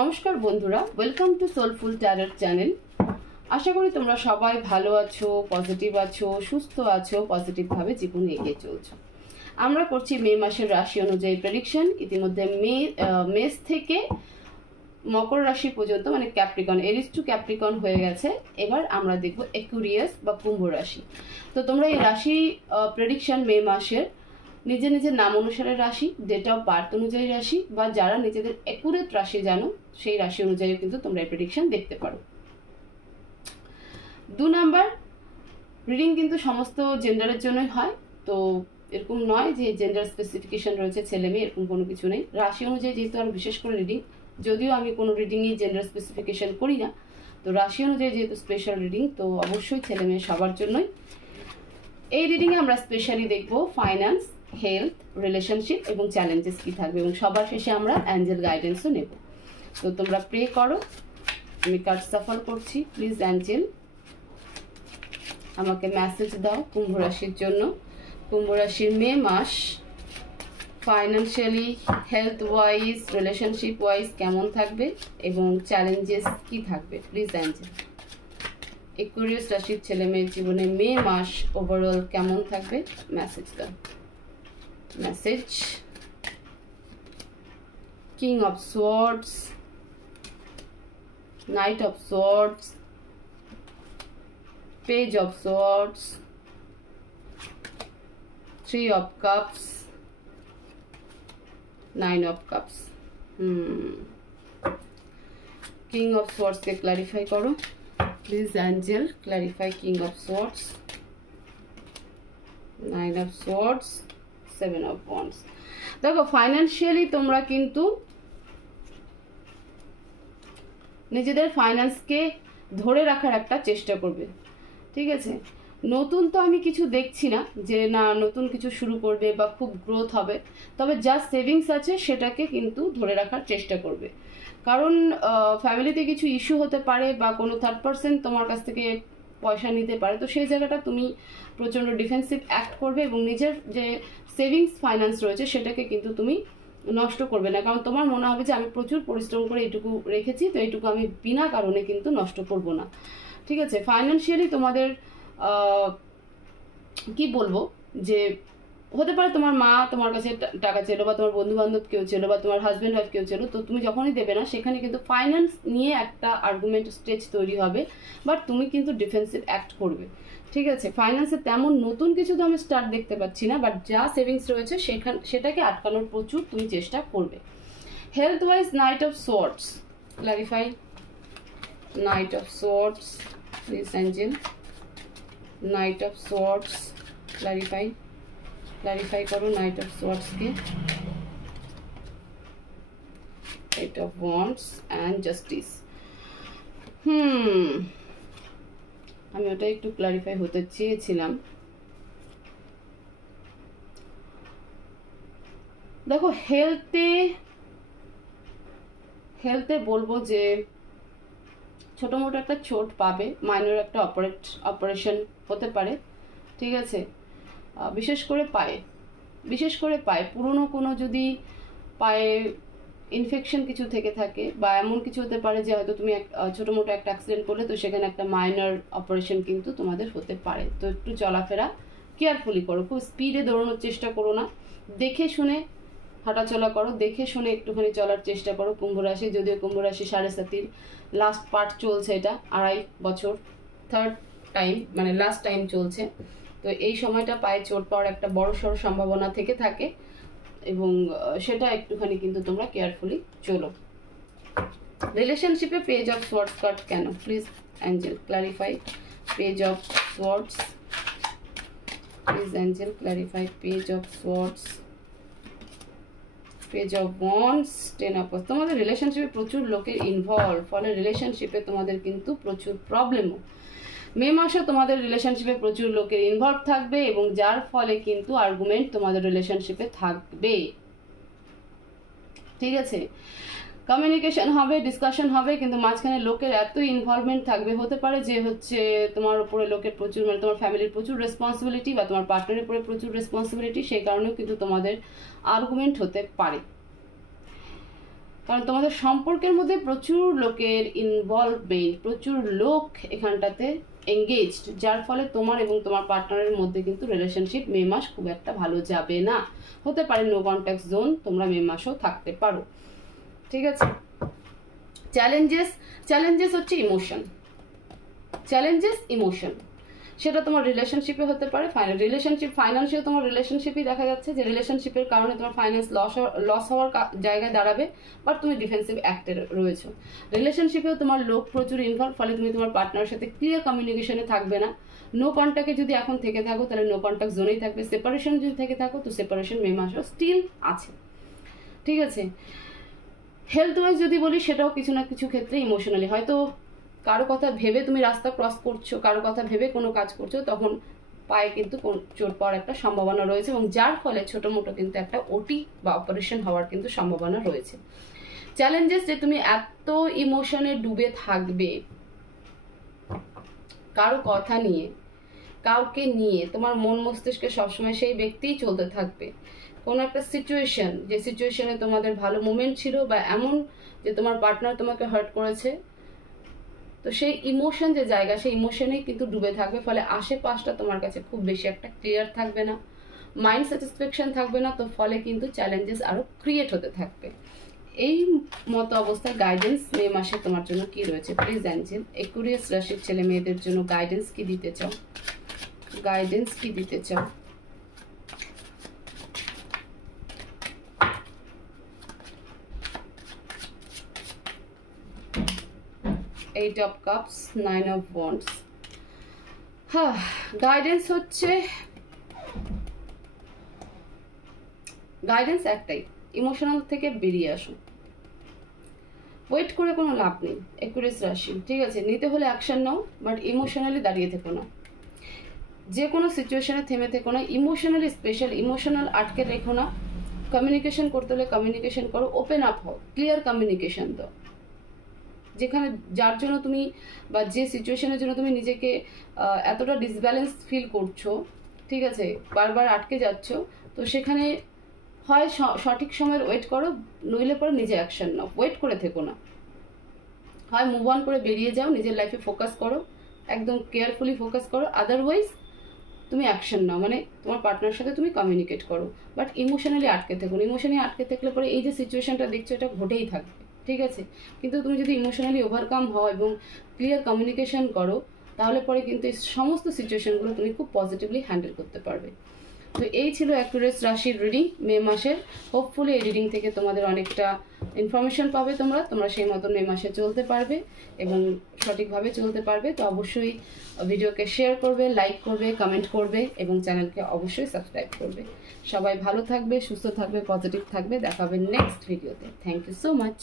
নমস্কার বন্ধুরা, welcome to soulful tarot channel. আশা করি তোমরা সবাই ভালো আছো, পজিটিভ আছো, সুস্থ আছো, পজিটিভভাবে জীবনে এগিয়ে চলছো। আমরা করছি মে মাসের রাশি অনুযায়ী প্রেডিকশন। ইতিমধ্যে মেষ থেকে মকর রাশি পর্যন্ত মানে ক্যাপ্রিকন, এরিস টু ক্যাপ্রিকন হয়ে গেছে। এবার আমরা দেখব অ্যাকুয়ারিয়াস বা কুম্ভ রাশি। তো তোমরা এই রাশি প্রেডিকশন মে মাসের নিজের নিজের নাম অনুসারে রাশি, ডেট অফ বার্থ অনুযায়ী রাশি, বা যারা নিজেদের অ্যাকুরেট রাশি জানো সেই রাশি অনুযায়ী কিন্তু তোমরা এই প্রেডিকশন দেখতে পারো। 2 নাম্বার রিডিং কিন্তু সমস্ত জেন্ডারের জন্যই হয়, তো এরকম নয় যে জেন্ডার স্পেসিফিকেশন রয়েছে ছেলে মেয়ে, এরকম কোনো কিছু নেই। রাশি অনুযায়ী যেহেতু আরও বিশেষ করে রিডিং, যদিও আমি কোনো রিডিংই জেন্ডার স্পেসিফিকেশন করি না, তো রাশি অনুযায়ী যেহেতু স্পেশাল রিডিং, তো অবশ্যই ছেলে মেয়ে সবার জন্যই। এই রিডিংয়ে আমরা স্পেশালি দেখব ফাইন্যান্স, হেলথ, রিলেশনশিপ এবং চ্যালেঞ্জেস কী থাকবে, এবং সবার শেষে আমরা অ্যাঞ্জেল গাইডেন্সও নেব। তো তোমরা প্রে করো, আমি কার্ড সাফল করছি। প্লিজ অ্যাঞ্জেল আমাকে মেসেজ দাও কুম্ভ রাশির জন্য। কুম্ভ রাশির মে মাস financially, health wise, relationship wise কেমন থাকবে এবং চ্যালেঞ্জেস কি থাকবে। Please Angel. অ্যাকুয়ারিয়াস রাশির ছেলে মেয়ের জীবনে মে মাস ওভারঅল কেমন থাকবে, মেসেজ দাও। Message. King of swords, night of swords, Page of Swords, 3 of Cups, 9 of Cups. King of Swords के clarify करो please angel, clarify King of Swords, 9 of Swords, 7 of Wands. देखो फाइनेंशियली তোমরা কিন্তু নিজেদের ফাইন্যান্সকে ধরে রাখার একটা চেষ্টা করবে, ঠিক আছে। নতুন তো আমি কিছু দেখছি না যে না নতুন কিছু শুরু করবে বা খুব গ্রোথ হবে, তবে যা সেভিংস আছে সেটাকে কিন্তু ধরে রাখার চেষ্টা করবে। কারণ ফ্যামিলিতে কিছু ইস্যু হতে পারে বা কোনো থার্ড পার্সন তোমার কাছ থেকে পয়সা নিতে পারে, তো সেই জায়গাটা তুমি প্রচণ্ড ডিফেন্সিভ অ্যাক্ট করবে এবং নিজের যে সেভিংস ফাইন্যান্স রয়েছে সেটাকে কিন্তু তুমি নষ্ট করবে না। কারণ তোমার মনে হবে যে আমি প্রচুর পরিশ্রম করে এইটুকু রেখেছি, তো এইটুকু আমি বিনা কারণে কিন্তু নষ্ট করব না, ঠিক আছে। ফাইন্যান্সিয়ালি তোমাদের কি বলবো, যে হতে পারে তোমার মা তোমার কাছে টাকা চেলো, বা তোমার বন্ধু বান্ধব কেউ চেলো, বা তোমার হাজব্যান্ড ওয়াইফ কেউ চেলো, তো তুমি যখনই দেবে না সেখানে কিন্তু ফাইন্যান্স নিয়ে একটা আর্গুমেন্ট স্টেজ তৈরি হবে, বাট তুমি কিন্তু ডিফেন্সিভ অ্যাক্ট করবে, ঠিক আছে। ফাইন্যান্সে তেমন নতুন কিছু তো আমি স্টার্ট দেখতে পাচ্ছি না, বাট যা সেভিংস রয়েছে সেটাকে আটকানোর প্রচুর তুমি চেষ্টা করবে। Health wise night of swords, clarify night of swords please angel, knight of swords, clarify करो knight of swords के, eight of wands and justice। আমি ওটা একটু ক্লারিফাই হতে চেয়েছিলাম। দেখো হেলথে বলবো যে ছোটো মোটো একটা চোট পাবে, মাইনর একটা অপারেশন হতে পারে, ঠিক আছে। বিশেষ করে পায়ে পুরনো কোনো যদি পায়ে ইনফেকশন কিছু থেকে থাকে, বা এমন কিছু হতে পারে যে হয়তো তুমি ছোটো মোটো একটা অ্যাক্সিডেন্ট করলে, তো সেখানে একটা মাইনর অপারেশন কিন্তু তোমাদের হতে পারে। তো একটু চলাফেরা কেয়ারফুলি করো, খুব স্পিডে দৌড়ানোর চেষ্টা করো না, দেখে শুনে হাঁটাচলা করো, দেখে শুনে একটুখানি চলার চেষ্টা করো। কুম্ভ রাশি, যদিও কুম্ভ রাশি 7.5 লাস্ট পার্ট চলছে, এটা 2.5 বছর, থার্ড টাইম মানে লাস্ট টাইম চলছে, তো এই সময়টা পায়ে চোট পাওয়ার একটা বড়সড় সম্ভাবনা থেকে থাকে, এবং সেটা একটুখানি কিন্তু তোমরা কেয়ারফুলি চলো। রিলেশনশিপে পেজ অফ সোয়ার্ডস কার্ড কেন, please Angel clarify page of swords, please Angel clarify page of swords, page of wands, 10 of wands. তোমাদের রিলেশনশিপে প্রচুর লোকের ইনভলভ, ফলে রিলেশনশিপে তোমাদের কিন্তু প্রচুর প্রবলেমও। মে মাসে তোমাদের রিলেশনশিপে প্রচুর লোকের ইনভলভ থাকবে, এবং যার ফলে কিন্তু আর্গুমেন্ট তোমাদের রিলেশনশিপে থাকবে, ঠিক আছে। কমিউনিকেশন হবে, ডিসকাশন হবে, কিন্তু মাঝখানে লোকের এত ইনভলভমেন্ট থাকবে, হতে পারে যে হচ্ছে তোমার উপরে লোকের প্রচুর, মানে তোমার ফ্যামিলির প্রচুর রেসপন্সিবিলিটি, বা তোমার পার্টনারের উপরে প্রচুর রেসপন্সিবিলিটি, সেই কারণেও কিন্তু তোমাদের আর্গুমেন্ট হতে পারে। কারণ তোমাদের সম্পর্কের মধ্যে প্রচুর লোকের ইনভলভমেন্ট, প্রচুর লোক এখানটাতে এঙ্গেজড, যার ফলে তোমার এবং তোমার পার্টনারের মধ্যে কিন্তু রিলেশনশিপ মে মাস খুব একটা ভালো যাবে না। হতে পারে নো কন্ট্যাক্ট জোন, তোমরা মে মাসেও থাকতে পারো। ঠিক আছে, চ্যালেঞ্জেস হচ্ছে ইমোশন, সেটা তোমার রিলেশনশিপে হতে পারে, ফাইন্যান্সিয়াল তোমার রিলেশনশিপই দেখা যাচ্ছে যে রিলেশনশিপের কারণে তোমার ফাইন্যান্স লস হওয়ার জায়গায় দাঁড়াবে, বাট তুমি ডিফেন্সিভ অ্যাক্টে রয়েছো। রিলেশনশিপেও তোমার লোক প্রচুর ইনভলভ, ফলে তুমি তোমার পার্টনারের সাথে ক্লিয়ার কমিউনিকেশনে থাকবে না। নো কন্ট্যাক্টে যদি এখন থেকে থাকো তাহলে নো কন্ট্যাক্ট জোনেই থাকবে। সেপারেশন যদি থেকে থাকো তো সেপারেশন মে মাসেও স্টিল আছে। ঠিক আছে, হেলথ ওয়াইজ যদি বলি সেটাও কিছু না কিছু ক্ষেত্রে ইমোশনালি, হয়তো কারো কথা ভেবে তুমি রাস্তা ক্রস করছো, কারো কথা ভেবে কোনো কাজ করছো, তখন পায়ে কিন্তু চোট পাওয়ার একটা সম্ভাবনা রয়েছে, এবং যার ফলে ছোটো মোটো কিন্তু একটা ওটি বা অপারেশন হওয়ার কিন্তু সম্ভাবনা রয়েছে। চ্যালেঞ্জেস যে তুমি এত ইমোশনে ডুবে থাকবে, কারো কথা নিয়ে, কাউকে নিয়ে তোমার মন মস্তিষ্কে সবসময় সেই ব্যক্তিই চলতে থাকবে। কোনো একটা সিচুয়েশন, যে সিচুয়েশনে তোমাদের ভালো মোমেন্ট ছিল, বা এমন যে তোমার পার্টনার তোমাকে হার্ট করেছে, তো সেই ইমোশন যে জায়গা, সেই ইমোশনেই কিন্তু ডুবে থাকবে, ফলে আশেপাশটা তোমার কাছে খুব বেশি একটা ক্লিয়ার থাকবে না, মাইন্ড স্যাটিসফ্যাকশন থাকবে না, তো ফলে কিন্তু চ্যালেঞ্জেস আরও ক্রিয়েট হতে থাকবে। এই মতো অবস্থায় গাইডেন্স মে মাসে তোমার জন্য কি রয়েছে প্লিজ অ্যাঞ্জেল? অ্যাকুয়ারিয়াস রাশির ছেলে মেয়েদের জন্য গাইডেন্স কি দিতে চাও? Eight of Cups, Nine of Wands. Guidance হচ্ছে, গাইডেন্স একটাই, ইমোশনাল থেকে বেরিয়ে আসো, ওয়েট করে কোনো লাভ নেই। অ্যাকুয়ারিয়াস রাশি, ঠিক আছে, নিতে হলে অ্যাকশন নাও, বাট ইমোশনালি দাঁড়িয়ে থেকো না, যে কোনো সিচুয়েশনে থেমে থেকো না, ইমোশনালি ইমোশনাল আটকে রেখো না। কমিউনিকেশন করতে হলে কমিউনিকেশন করো, ওপেন আপ হও, ক্লিয়ার কমিউনিকেশন দাও। যেখানে যার জন্য তুমি, বা যে সিচুয়েশনের জন্য তুমি নিজেকে এতটা ডিসব্যালেন্স ফিল করছো, ঠিক আছে, বারবার আটকে যাচ্ছ, তো সেখানে হয় সঠিক সময়ের ওয়েট করো, নইলে পরে নিজে অ্যাকশন নাও, ওয়েট করে থেকো না, হয় মুভ অন করে বেরিয়ে যাও, নিজের লাইফে ফোকাস করো, একদম কেয়ারফুলি ফোকাস করো, আদারওয়াইজ তুমি অ্যাকশন নাও, মানে তোমার পার্টনারের সাথে তুমি কমিউনিকেট করো, বাট ইমোশনালি আটকে থেকো না। ইমোশনালি আটকে থাকলে পরে এই যে সিচুয়েশনটা দেখছো এটা ঘটেই থাকবে, ঠিক আছে, কিন্তু তুমি যদি ইমোশনালি ওভারকাম হও এবং ক্লিয়ার কমিউনিকেশন করো, তাহলে পরে কিন্তু এই সমস্ত সিচুয়েশনগুলো তুমি খুব পজিটিভলি হ্যান্ডেল করতে পারবে। তো এই ছিল অ্যাকুয়ারিয়াস রাশির রিডিং মে মাসের। হোপফুলি এই রিডিং থেকে তোমাদের অনেকটা ইনফরমেশন পাবে, তোমরা সেই মতো মে মাসে চলতে পারবে এবং সঠিকভাবে চলতে পারবে। তো অবশ্যই ভিডিওকে শেয়ার করবে, লাইক করবে, কমেন্ট করবে এবং চ্যানেলকে অবশ্যই সাবস্ক্রাইব করবে। সবাই ভালো থাকবে, সুস্থ থাকবে, পজিটিভ থাকবে। দেখা হবে নেক্সট ভিডিওতে। Thank you so much.